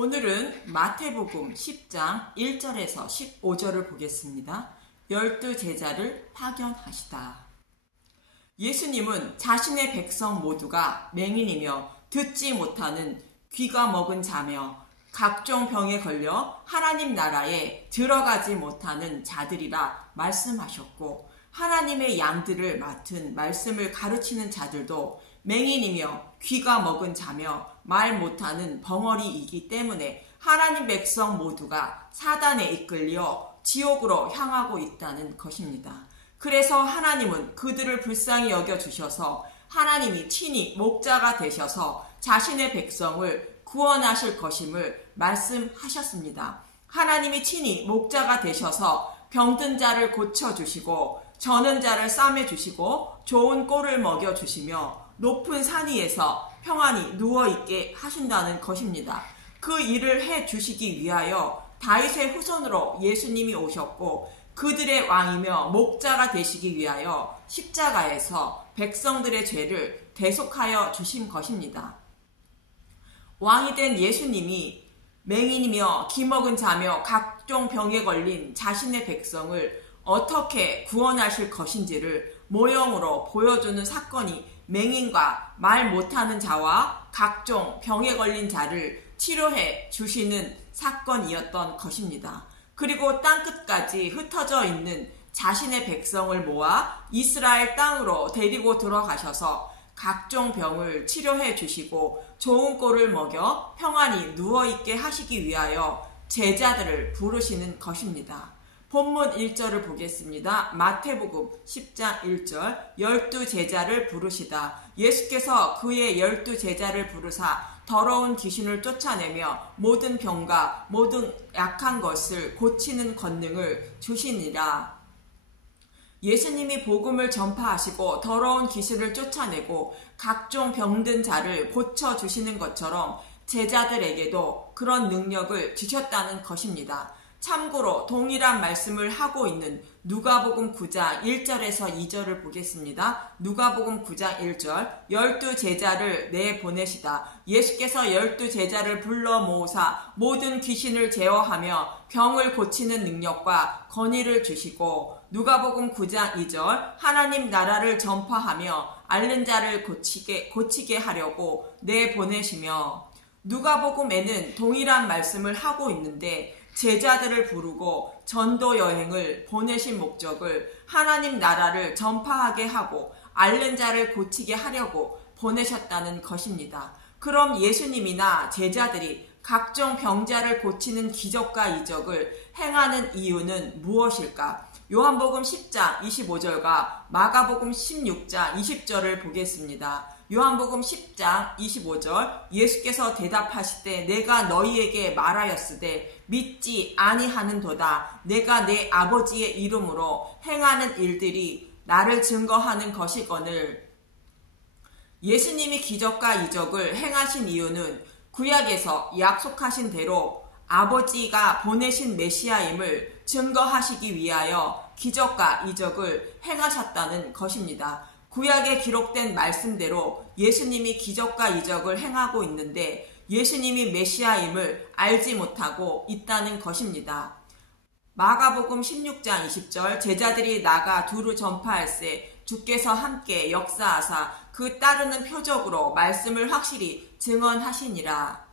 오늘은 마태복음 10장 1절에서 15절을 보겠습니다. 12제자를 파견하시다. 예수님은 자신의 백성 모두가 맹인이며 듣지 못하는 귀가 먹은 자며 각종 병에 걸려 하나님 나라에 들어가지 못하는 자들이라 말씀하셨고, 하나님의 양들을 맡은 말씀을 가르치는 자들도 맹인이며 귀가 먹은 자며 말 못하는 벙어리이기 때문에 하나님 백성 모두가 사단에 이끌려 지옥으로 향하고 있다는 것입니다. 그래서 하나님은 그들을 불쌍히 여겨주셔서 하나님이 친히 목자가 되셔서 자신의 백성을 구원하실 것임을 말씀하셨습니다. 하나님이 친히 목자가 되셔서 병든 자를 고쳐주시고 저는 자를 싸매주시고 좋은 꼴을 먹여주시며 높은 산 위에서 평안히 누워있게 하신다는 것입니다. 그 일을 해주시기 위하여 다윗의 후손으로 예수님이 오셨고, 그들의 왕이며 목자가 되시기 위하여 십자가에서 백성들의 죄를 대속하여 주신 것입니다. 왕이 된 예수님이 맹인이며 기먹은 자며 각종 병에 걸린 자신의 백성을 어떻게 구원하실 것인지를 모형으로 보여주는 사건이 맹인과 말 못하는 자와 각종 병에 걸린 자를 치료해 주시는 사건이었던 것입니다. 그리고 땅끝까지 흩어져 있는 자신의 백성을 모아 이스라엘 땅으로 데리고 들어가셔서 각종 병을 치료해 주시고 좋은 꼴을 먹여 평안히 누워있게 하시기 위하여 제자들을 부르시는 것입니다. 본문 1절을 보겠습니다. 마태복음 10장 1절 12제자를 부르시다. 예수께서 그의 12제자를 부르사 더러운 귀신을 쫓아내며 모든 병과 모든 약한 것을 고치는 권능을 주시니라. 예수님이 복음을 전파하시고 더러운 귀신을 쫓아내고 각종 병든 자를 고쳐주시는 것처럼 제자들에게도 그런 능력을 주셨다는 것입니다. 참고로 동일한 말씀을 하고 있는 누가복음 9장 1절에서 2절을 보겠습니다. 누가복음 9장 1절 12제자를 내보내시다. 예수께서 12제자를 불러 모으사 모든 귀신을 제어하며 병을 고치는 능력과 권위를 주시고, 누가복음 9장 2절 하나님 나라를 전파하며 앓는 자를 고치게 하려고 내보내시며, 누가복음에는 동일한 말씀을 하고 있는데 제자들을 부르고 전도 여행을 보내신 목적을 하나님 나라를 전파하게 하고 앓는 자를 고치게 하려고 보내셨다는 것입니다. 그럼 예수님이나 제자들이 각종 병자를 고치는 기적과 이적을 행하는 이유는 무엇일까? 요한복음 10장 25절과 마가복음 16장 20절을 보겠습니다. 요한복음 10장 25절 예수께서 대답하시되 내가 너희에게 말하였으되 믿지 아니하는도다. 내가 내 아버지의 이름으로 행하는 일들이 나를 증거하는 것이거늘. 예수님이 기적과 이적을 행하신 이유는 구약에서 약속하신 대로 아버지가 보내신 메시아임을 증거하시기 위하여 기적과 이적을 행하셨다는 것입니다. 구약에 기록된 말씀대로 예수님이 기적과 이적을 행하고 있는데 예수님이 메시아임을 알지 못하고 있다는 것입니다. 마가복음 16장 20절 제자들이 나가 두루 전파할세 주께서 함께 역사하사 그 따르는 표적으로 말씀을 확실히 증언하시니라.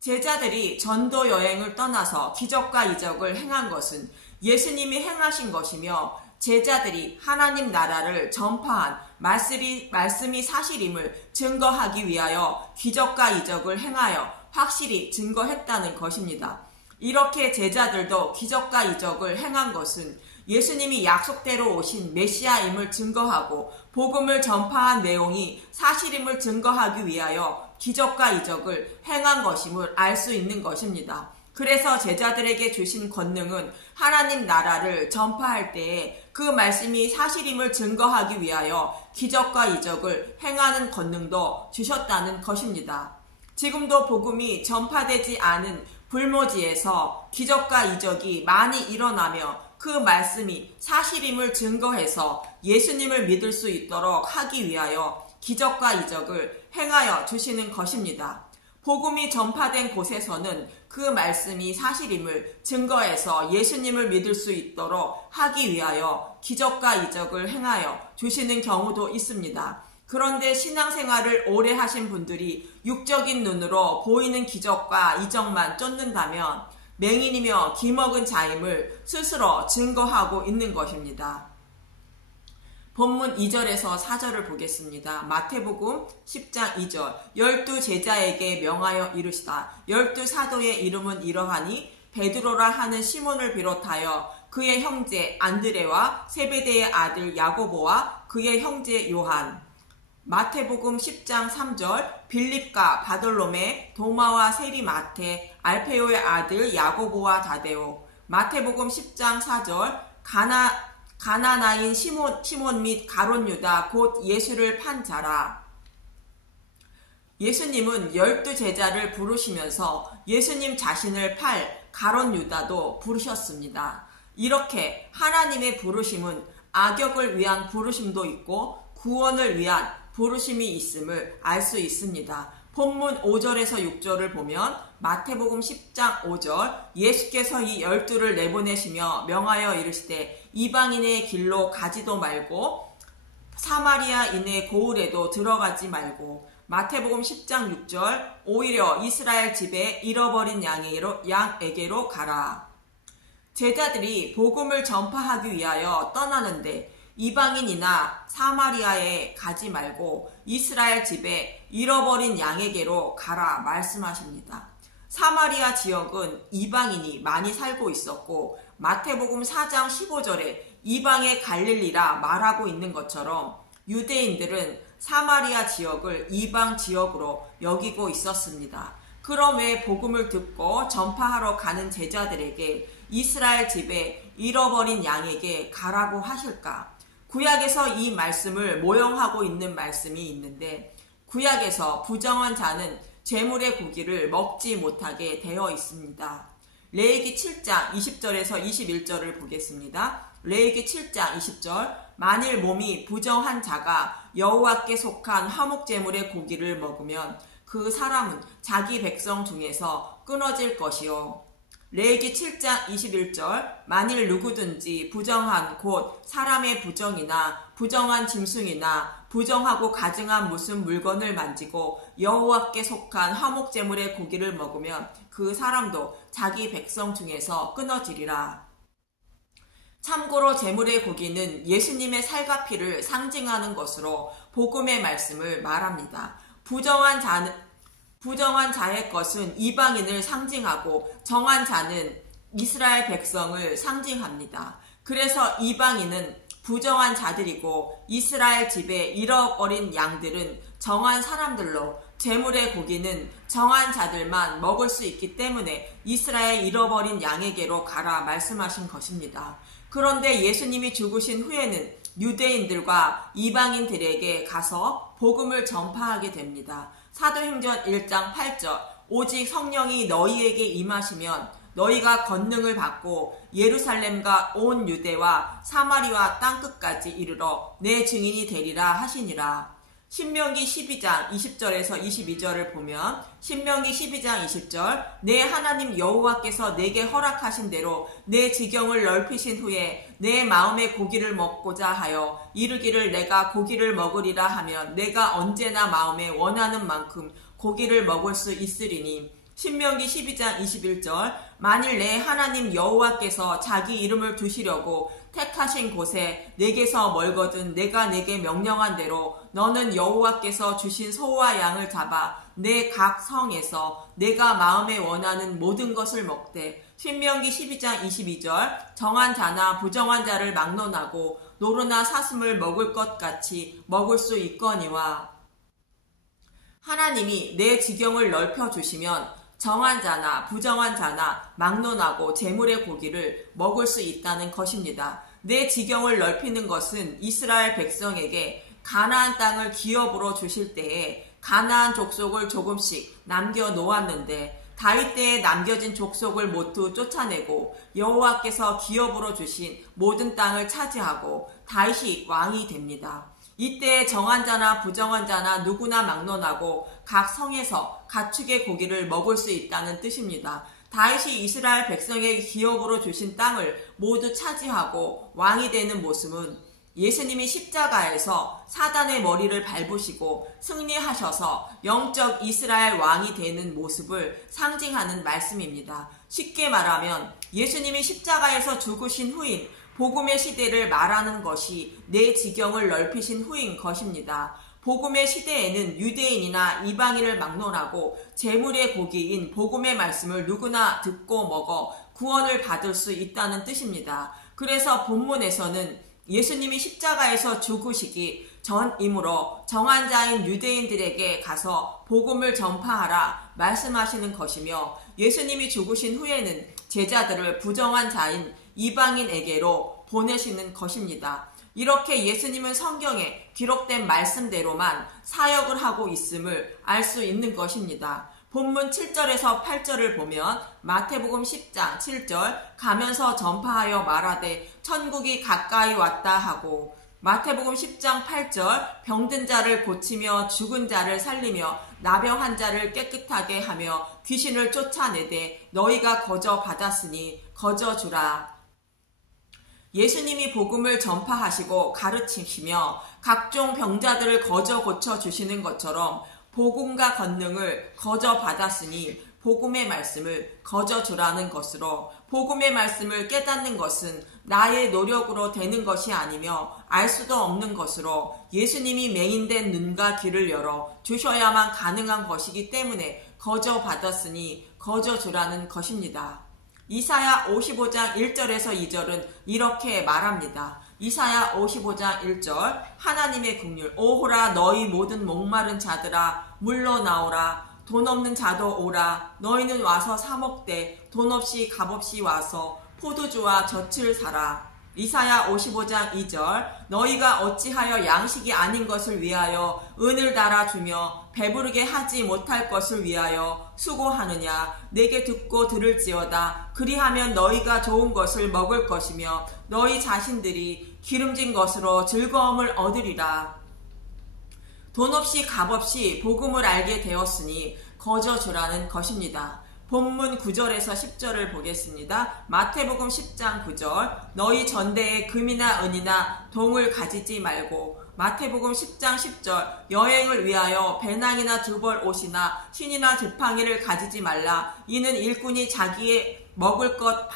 제자들이 전도 여행을 떠나서 기적과 이적을 행한 것은 예수님이 행하신 것이며, 제자들이 하나님 나라를 전파한 말씀이 사실임을 증거하기 위하여 기적과 이적을 행하여 확실히 증거했다는 것입니다. 이렇게 제자들도 기적과 이적을 행한 것은 예수님이 약속대로 오신 메시아임을 증거하고 복음을 전파한 내용이 사실임을 증거하기 위하여 기적과 이적을 행한 것임을 알 수 있는 것입니다. 그래서 제자들에게 주신 권능은 하나님 나라를 전파할 때에 그 말씀이 사실임을 증거하기 위하여 기적과 이적을 행하는 권능도 주셨다는 것입니다. 지금도 복음이 전파되지 않은 불모지에서 기적과 이적이 많이 일어나며 그 말씀이 사실임을 증거해서 예수님을 믿을 수 있도록 하기 위하여 기적과 이적을 행하여 주시는 것입니다. 복음이 전파된 곳에서는 그 말씀이 사실임을 증거해서 예수님을 믿을 수 있도록 하기 위하여 기적과 이적을 행하여 주시는 경우도 있습니다. 그런데 신앙생활을 오래 하신 분들이 육적인 눈으로 보이는 기적과 이적만 쫓는다면 맹인이며 기먹은 자임을 스스로 증거하고 있는 것입니다. 본문 2절에서 4절을 보겠습니다. 마태복음 10장 2절. 12 제자에게 명하여 이르시다. 12 사도의 이름은 이러하니 베드로라 하는 시몬을 비롯하여 그의 형제 안드레와 세베대의 아들 야고보와 그의 형제 요한. 마태복음 10장 3절. 빌립과 바돌로메, 도마와 세리마테, 알페오의 아들 야고보와 다데오. 마태복음 10장 4절. 가나나인 시몬 및 가롯 유다 곧 예수를 판 자라. 예수님은 12 제자를 부르시면서 예수님 자신을 팔 가롯 유다도 부르셨습니다. 이렇게 하나님의 부르심은 악역을 위한 부르심도 있고 구원을 위한 부르심이 있음을 알 수 있습니다. 본문 5절에서 6절을 보면 마태복음 10장 5절 예수께서 이 12를 내보내시며 명하여 이르시되 이방인의 길로 가지도 말고 사마리아인의 고을에도 들어가지 말고. 마태복음 10장 6절 오히려 이스라엘 집에 잃어버린 양에게로 가라. 제자들이 복음을 전파하기 위하여 떠나는데 이방인이나 사마리아에 가지 말고 이스라엘 집에 잃어버린 양에게로 가라 말씀하십니다. 사마리아 지역은 이방인이 많이 살고 있었고 마태복음 4장 15절에 이방의 갈릴리라 말하고 있는 것처럼 유대인들은 사마리아 지역을 이방 지역으로 여기고 있었습니다. 그럼 왜 복음을 듣고 전파하러 가는 제자들에게 이스라엘 집에 잃어버린 양에게 가라고 하실까? 구약에서 이 말씀을 모형하고 있는 말씀이 있는데 구약에서 부정한 자는 재물의 고기를 먹지 못하게 되어 있습니다. 레위기 7장 20절에서 21절을 보겠습니다. 레위기 7장 20절 만일 몸이 부정한 자가 여호와께 속한 화목제물의 고기를 먹으면 그 사람은 자기 백성 중에서 끊어질 것이요. 레위기 7장 21절 만일 누구든지 부정한 곧 사람의 부정이나 부정한 짐승이나 부정하고 가증한 무슨 물건을 만지고 여호와께 속한 화목제물의 고기를 먹으면 그 사람도 자기 백성 중에서 끊어지리라. 참고로 제물의 고기는 예수님의 살과 피를 상징하는 것으로 복음의 말씀을 말합니다. 부정한 자의 것은 이방인을 상징하고 정한 자는 이스라엘 백성을 상징합니다. 그래서 이방인은 부정한 자들이고 이스라엘 집에 잃어버린 양들은 정한 사람들로 제물의 고기는 정한 자들만 먹을 수 있기 때문에 이스라엘 잃어버린 양에게로 가라 말씀하신 것입니다. 그런데 예수님이 죽으신 후에는 유대인들과 이방인들에게 가서 복음을 전파하게 됩니다. 사도행전 1장 8절 오직 성령이 너희에게 임하시면 너희가 권능을 받고 예루살렘과 온 유대와 사마리아 땅끝까지 이르러 내 증인이 되리라 하시니라. 신명기 12장 20절에서 22절을 보면 신명기 12장 20절 내 하나님 여호와께서 내게 허락하신 대로 내 지경을 넓히신 후에 내 마음의 고기를 먹고자 하여 이르기를 내가 고기를 먹으리라 하면 내가 언제나 마음에 원하는 만큼 고기를 먹을 수 있으리니. 신명기 12장 21절 만일 내 하나님 여호와께서 자기 이름을 두시려고 택하신 곳에 내게서 멀거든 내가 내게 명령한 대로 너는 여호와께서 주신 소와 양을 잡아 내 각 성에서 내가 마음에 원하는 모든 것을 먹되. 신명기 12장 22절 정한 자나 부정한 자를 막론하고 노루나 사슴을 먹을 것 같이 먹을 수 있거니와. 하나님이 내 지경을 넓혀주시면 정한 자나 부정한 자나 막론하고 제물의 고기를 먹을 수 있다는 것입니다. 내 지경을 넓히는 것은 이스라엘 백성에게 가나안 땅을 기업으로 주실 때에 가나안 족속을 조금씩 남겨 놓았는데 다윗 때에 남겨진 족속을 모두 쫓아내고 여호와께서 기업으로 주신 모든 땅을 차지하고 다윗이 왕이 됩니다. 이때 정한 자나 부정한 자나 누구나 막론하고 각 성에서 가축의 고기를 먹을 수 있다는 뜻입니다. 다윗이 이스라엘 백성에게 기업으로 주신 땅을 모두 차지하고 왕이 되는 모습은 예수님이 십자가에서 사단의 머리를 밟으시고 승리하셔서 영적 이스라엘 왕이 되는 모습을 상징하는 말씀입니다. 쉽게 말하면 예수님이 십자가에서 죽으신 후인 복음의 시대를 말하는 것이 내 지경을 넓히신 후인 것입니다. 복음의 시대에는 유대인이나 이방인을 막론하고 재물의 고기인 복음의 말씀을 누구나 듣고 먹어 구원을 받을 수 있다는 뜻입니다. 그래서 본문에서는 예수님이 십자가에서 죽으시기 전이므로 정한 자인 유대인들에게 가서 복음을 전파하라 말씀하시는 것이며, 예수님이 죽으신 후에는 제자들을 부정한 자인 이방인에게로 보내시는 것입니다. 이렇게 예수님은 성경에 기록된 말씀대로만 사역을 하고 있음을 알 수 있는 것입니다. 본문 7절에서 8절을 보면 마태복음 10장 7절 가면서 전파하여 말하되 천국이 가까이 왔다 하고, 마태복음 10장 8절 병든 자를 고치며 죽은 자를 살리며 나병한 자를 깨끗하게 하며 귀신을 쫓아내되 너희가 거저 받았으니 거저 주라. 예수님이 복음을 전파하시고 가르치시며 각종 병자들을 거저 고쳐주시는 것처럼 복음과 권능을 거저 받았으니 복음의 말씀을 거저 주라는 것으로, 복음의 말씀을 깨닫는 것은 나의 노력으로 되는 것이 아니며 알 수도 없는 것으로 예수님이 맹인된 눈과 귀를 열어 주셔야만 가능한 것이기 때문에 거저 받았으니 거저 주라는 것입니다. 이사야 55장 1절에서 2절은 이렇게 말합니다. 이사야 55장 1절 하나님의 긍휼 오호라 너희 모든 목마른 자들아 물러 나오라. 돈 없는 자도 오라. 너희는 와서 사 먹되 돈 없이 값없이 와서 포도주와 젖을 사라. 이사야 55장 2절 너희가 어찌하여 양식이 아닌 것을 위하여 은을 달아주며 배부르게 하지 못할 것을 위하여 수고하느냐. 내게 듣고 들을지어다. 그리하면 너희가 좋은 것을 먹을 것이며 너희 자신들이 기름진 것으로 즐거움을 얻으리라. 돈 없이 값없이 복음을 알게 되었으니 거저 주라는 것입니다. 본문 9절에서 10절을 보겠습니다. 마태복음 10장 9절 너희 전대에 금이나 은이나 동을 가지지 말고, 마태복음 10장 10절 여행을 위하여 배낭이나 두벌 옷이나 신이나 지팡이를 가지지 말라. 이는 일꾼이 자기의 먹을 것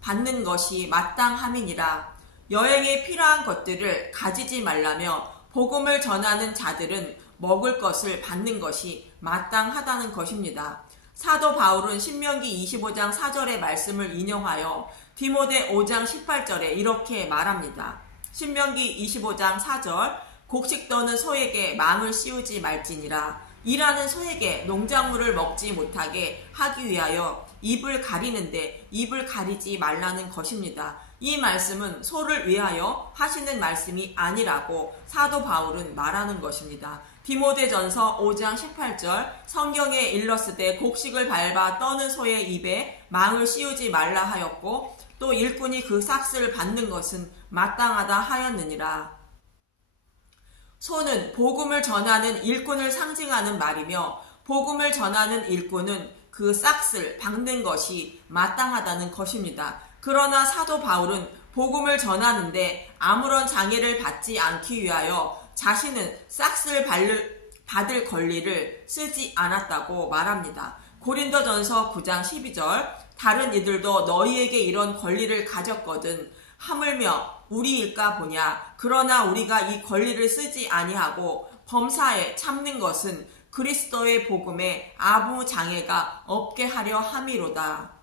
받는 것이 마땅함이니라. 여행에 필요한 것들을 가지지 말라며 복음을 전하는 자들은 먹을 것을 받는 것이 마땅하다는 것입니다. 사도 바울은 신명기 25장 4절의 말씀을 인용하여 디모데 5장 18절에 이렇게 말합니다. 신명기 25장 4절 곡식 떠는 소에게 망을 씌우지 말지니라. 일하는 소에게 농작물을 먹지 못하게 하기 위하여 입을 가리는데 입을 가리지 말라는 것입니다. 이 말씀은 소를 위하여 하시는 말씀이 아니라고 사도 바울은 말하는 것입니다. 디모데전서 5장 18절 성경에 일렀으되 곡식을 밟아 떠는 소의 입에 망을 씌우지 말라 하였고, 또 일꾼이 그 삭슬을 받는 것은 마땅하다 하였느니라. 소는 복음을 전하는 일꾼을 상징하는 말이며, 복음을 전하는 일꾼은 그 삭슬 박는 것이 마땅하다는 것입니다. 그러나 사도 바울은 복음을 전하는데 아무런 장애를 받지 않기 위하여 자신은 삭슬 받을 권리를 쓰지 않았다고 말합니다. 고린도전서 9장 12절 다른 이들도 너희에게 이런 권리를 가졌거든 하물며 우리일까 보냐. 그러나 우리가 이 권리를 쓰지 아니하고 범사에 참는 것은 그리스도의 복음에 아무 장애가 없게 하려 함이로다.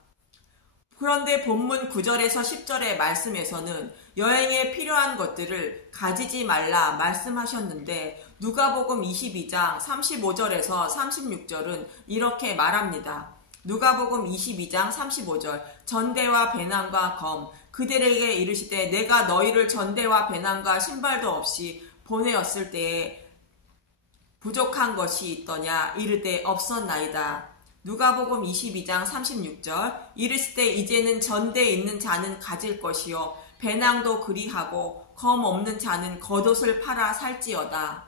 그런데 본문 9절에서 10절의 말씀에서는 여행에 필요한 것들을 가지지 말라 말씀하셨는데, 누가복음 22장 35절에서 36절은 이렇게 말합니다. 누가복음 22장 35절 전대와 배낭과 검 그들에게 이르시되 내가 너희를 전대와 배낭과 신발도 없이 보내었을 때에 부족한 것이 있더냐. 이르되 없었나이다. 누가복음 22장 36절 이르시되 이제는 전대에 있는 자는 가질 것이요 배낭도 그리하고 검 없는 자는 겉옷을 팔아 살지어다.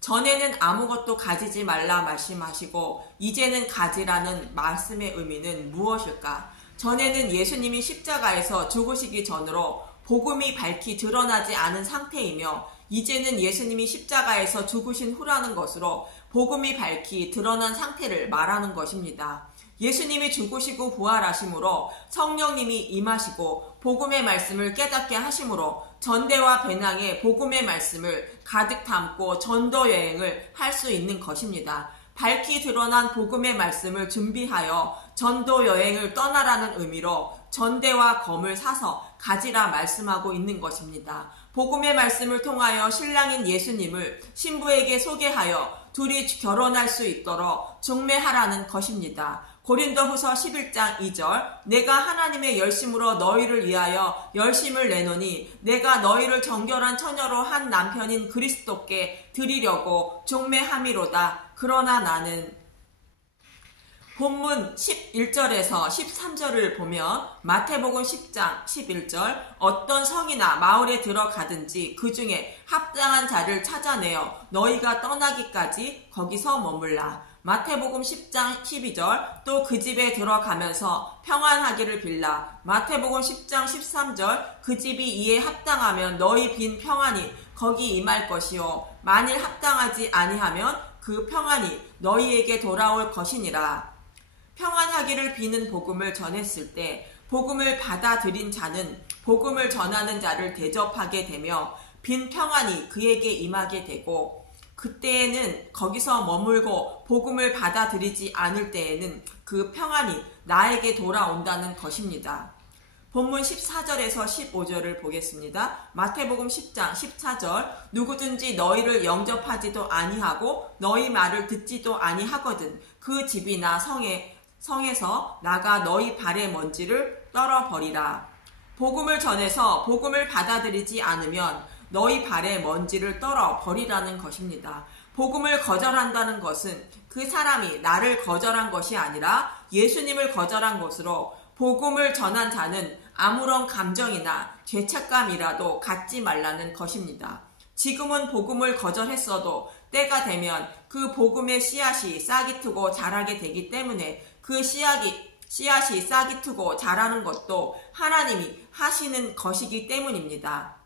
전에는 아무것도 가지지 말라 말씀하시고 이제는 가지라는 말씀의 의미는 무엇일까? 전에는 예수님이 십자가에서 죽으시기 전으로 복음이 밝히 드러나지 않은 상태이며 이제는 예수님이 십자가에서 죽으신 후라는 것으로 복음이 밝히 드러난 상태를 말하는 것입니다. 예수님이 죽으시고 부활하심으로 성령님이 임하시고 복음의 말씀을 깨닫게 하심으로 전대와 배낭에 복음의 말씀을 가득 담고 전도 여행을 할 수 있는 것입니다. 밝히 드러난 복음의 말씀을 준비하여 전도 여행을 떠나라는 의미로 전대와 검을 사서 가지라 말씀하고 있는 것입니다. 복음의 말씀을 통하여 신랑인 예수님을 신부에게 소개하여 둘이 결혼할 수 있도록 중매하라는 것입니다. 고린도후서 11장 2절 내가 하나님의 열심으로 너희를 위하여 열심을 내노니 내가 너희를 정결한 처녀로 한 남편인 그리스도께 드리려고 중매함이로다. 그러나 나는 본문 11절에서 13절을 보면 마태복음 10장 11절 어떤 성이나 마을에 들어가든지 그 중에 합당한 자를 찾아내어 너희가 떠나기까지 거기서 머물라. 마태복음 10장 12절 또 그 집에 들어가면서 평안하기를 빌라. 마태복음 10장 13절 그 집이 이에 합당하면 너희 빈 평안이 거기 임할 것이요 만일 합당하지 아니하면 그 평안이 너희에게 돌아올 것이니라. 평안하기를 비는 복음을 전했을 때 복음을 받아들인 자는 복음을 전하는 자를 대접하게 되며 빈 평안이 그에게 임하게 되고 그때에는 거기서 머물고 복음을 받아들이지 않을 때에는 그 평안이 나에게 돌아온다는 것입니다. 본문 14절에서 15절을 보겠습니다. 마태복음 10장 14절 누구든지 너희를 영접하지도 아니하고 너희 말을 듣지도 아니하거든 그 집이나 성에서 나가 너희 발의 먼지를 떨어버리라. 복음을 전해서 복음을 받아들이지 않으면 너희 발의 먼지를 떨어버리라는 것입니다. 복음을 거절한다는 것은 그 사람이 나를 거절한 것이 아니라 예수님을 거절한 것으로 복음을 전한 자는 아무런 감정이나 죄책감이라도 갖지 말라는 것입니다. 지금은 복음을 거절했어도 때가 되면 그 복음의 씨앗이 싹이 트고 자라게 되기 때문에 그 씨앗이 싹이 트고 자라는 것도 하나님이 하시는 것이기 때문입니다.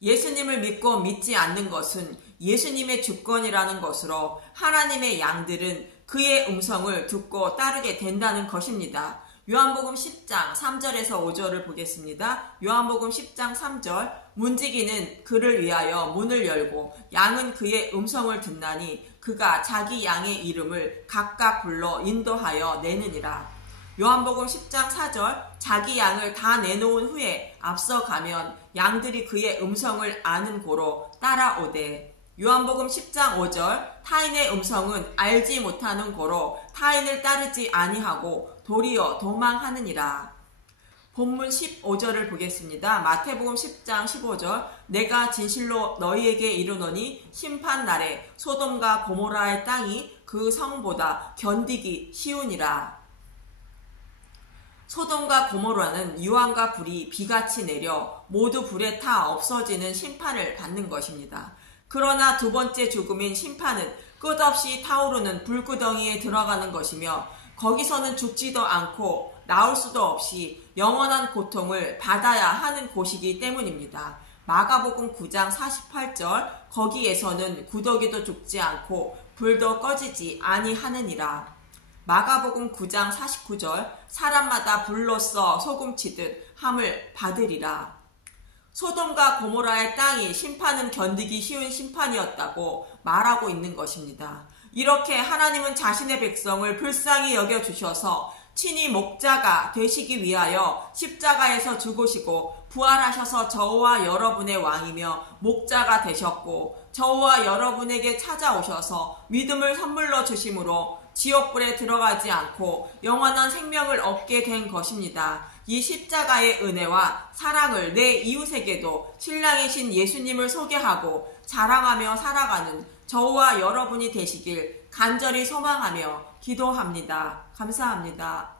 예수님을 믿고 믿지 않는 것은 예수님의 주권이라는 것으로 하나님의 양들은 그의 음성을 듣고 따르게 된다는 것입니다. 요한복음 10장 3절에서 5절을 보겠습니다. 요한복음 10장 3절 문지기는 그를 위하여 문을 열고 양은 그의 음성을 듣나니 그가 자기 양의 이름을 각각 불러 인도하여 내느니라. 요한복음 10장 4절 자기 양을 다 내놓은 후에 앞서가면 양들이 그의 음성을 아는 고로 따라오되 요한복음 10장 5절 타인의 음성은 알지 못하는 고로 타인을 따르지 아니하고 도리어 도망하느니라. 본문 15절을 보겠습니다. 마태복음 10장 15절 내가 진실로 너희에게 이르노니 심판날에 소돔과 고모라의 땅이 그 성보다 견디기 쉬우니라. 소돔과 고모라는 유황과 불이 비같이 내려 모두 불에 타 없어지는 심판을 받는 것입니다. 그러나 두 번째 죽음인 심판은 끝없이 타오르는 불구덩이에 들어가는 것이며 거기서는 죽지도 않고 나올 수도 없이 영원한 고통을 받아야 하는 곳이기 때문입니다. 마가복음 9장 48절 거기에서는 구더기도 죽지 않고 불도 꺼지지 아니하느니라. 마가복음 9장 49절 사람마다 불로써 소금치듯 함을 받으리라. 소돔과 고모라의 땅이 심판은 견디기 쉬운 심판이었다고 말하고 있는 것입니다. 이렇게 하나님은 자신의 백성을 불쌍히 여겨주셔서 친히 목자가 되시기 위하여 십자가에서 죽으시고 부활하셔서 저와 여러분의 왕이며 목자가 되셨고 저와 여러분에게 찾아오셔서 믿음을 선물로 주심으로 지옥불에 들어가지 않고 영원한 생명을 얻게 된 것입니다. 이 십자가의 은혜와 사랑을 내 이웃에게도 신랑이신 예수님을 소개하고 자랑하며 살아가는 저와 여러분이 되시길 간절히 소망하며 기도합니다. 감사합니다.